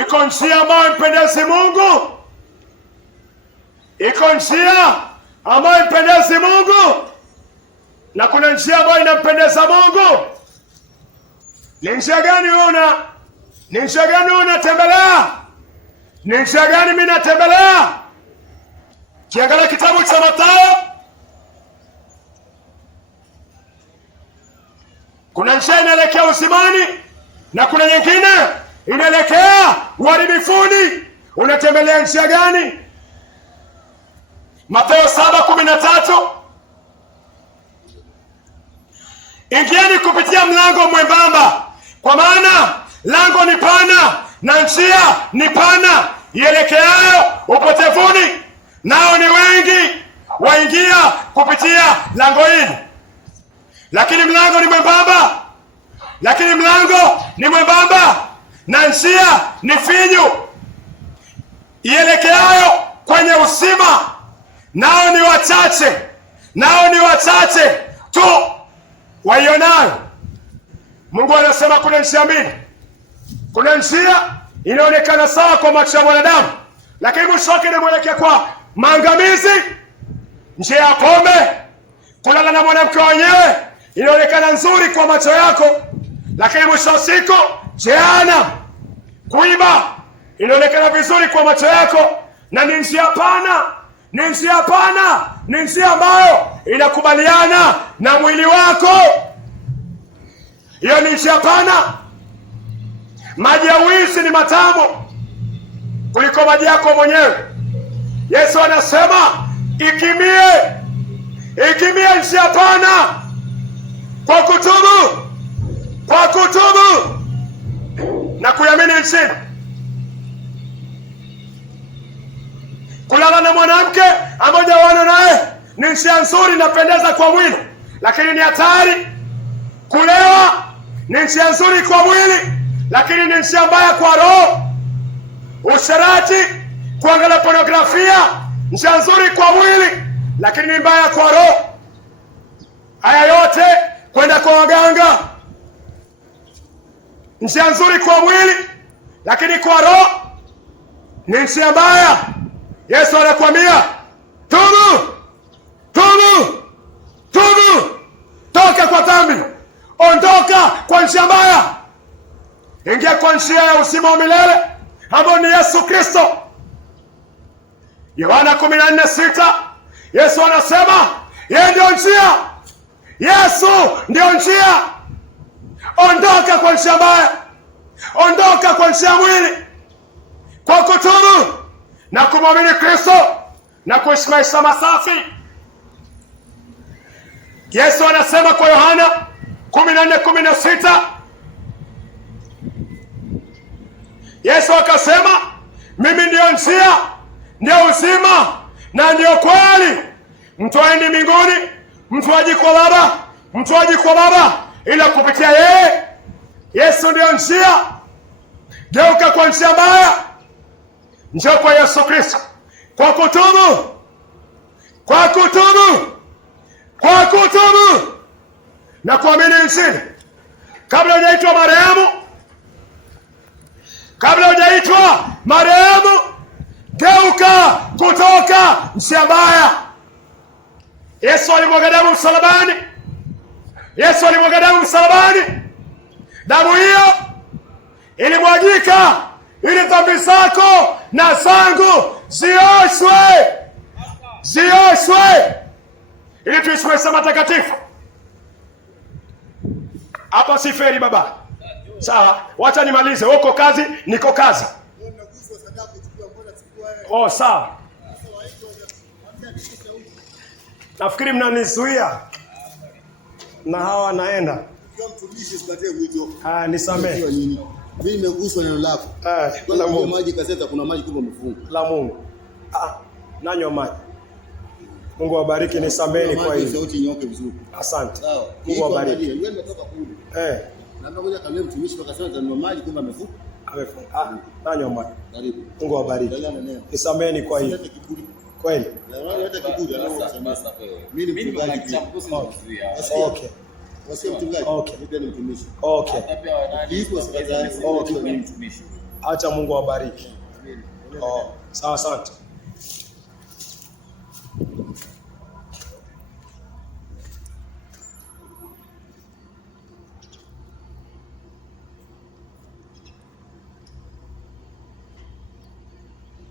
Iko njia ambayo impendezi Mungu. Iko njia ambayo impendezi Mungu. Na kuna njia ambayo inampendeza Mungu. Ni njia gani una? Ni njia gani unatembelea? Ni njia gani mimi natembelea? Kiangalia kitabu cha Mathayo. Kuna njia inaelekea uzimani na kuna nyingine inaelekea uharibifuni. Unatembelea njia gani? Mathayo 7:13. Ingieni kupitia mlango mwembamba, kwa maana lango ni pana na njia ni pana ielekeayo upotevuni, nao ni wengi waingia kupitia lango hili. Lakini mlango ni mwembamba na njia ni finyu ielekeayo kwenye uzima, nao ni wachache tu waionayo. Mungu anasema kuna njia mbili. Kuna njia inaonekana sawa kwa macho ya mwanadamu, lakini mwisho wake inaelekea kwa maangamizi. Njia ya pombe, kulala na mwanamke wenyewe, inaonekana nzuri kwa macho yako, lakini mwisho wa siku jehanamu. Kuiba inaonekana vizuri kwa macho yako, na ni njia pana, ni njia ambayo inakubaliana na mwili wako. Hiyo ni njia pana. Maji ya wizi ni matamu kuliko maji yako mwenyewe. Yesu anasema ikimie njia pana kwa kutubu na kuamini Injili. Kulala na mwanamke ambaye wana naye ni njia nzuri, inapendeza kwa mwili, lakini ni hatari. Kulewa ni njia nzuri kwa mwili, lakini ni njia mbaya kwa roho. Usherati, kuangalia pornografia, njia nzuri kwa mwili, lakini ni mbaya kwa roho. Haya yote, kwenda kwa waganga, njia nzuri kwa mwili, lakini kwa roho ni njia mbaya. Yesu anakuambia tubu, toka kwa dhambi, ondoka kwa njia mbaya, ingia kwa njia ya uzima wa milele ambayo ni Yesu Kristo. Yohana 14:6, Yesu anasema yeye ndio njia. Yesu ndio njia. Ondoka kwa njia mbaya, ondoka kwa njia ya mwili, kwa kutubu na kumwamini Kristo na kuishi maisha masafi. Yesu anasema kwa Yohana 14:16, Yesu akasema mimi ndio njia, ndio uzima na ndio kweli. Mtu haendi mbinguni, mtu haji kwa Baba ila kupitia yeye. Yesu ndio njia. Geuka kwa njia mbaya, njoo kwa Yesu Kristo kwa kutubu na kuamini Injili. Kabla hujaitwa marehemu, geuka kutoka njia mbaya. Yesu alimwaga damu msalabani. Damu hiyo ilimwagika ili dhambi zako na zangu zioshwe ili tuishi maisha matakatifu. Hapa si feri baba. Sawa, wacha nimalize. Uko kazi, niko kazi. Oh, sawa. Nafikiri mnanizuia na hawa naenda. Nisamehe. Mimi nimeguswa neno lako. La Mungu. Maji kaseta, kuna maji kubwa mfungu. La Mungu. Nanywa maji. Mungu awabariki, nisameheni kwa hili. Sauti nyoke vizuri. Asante. Sawa. Mungu awabariki. Wewe umetoka kule. Na ngoja kale mtumishi akasema ndio maji kumbe amefunga. Amefunga. Nanywa maji. Karibu. Mungu awabariki. Nisameheni kwa hili. Kweli. Hata kiburi anasema. Mimi ni mchungaji. Okay. Wasio mchungaji. Okay. Mimi ni mtumishi. Okay. Hata pia wanani. Hizo sikazani. Okay. Mimi ni mtumishi. Acha Mungu awabariki. Sawa, asante.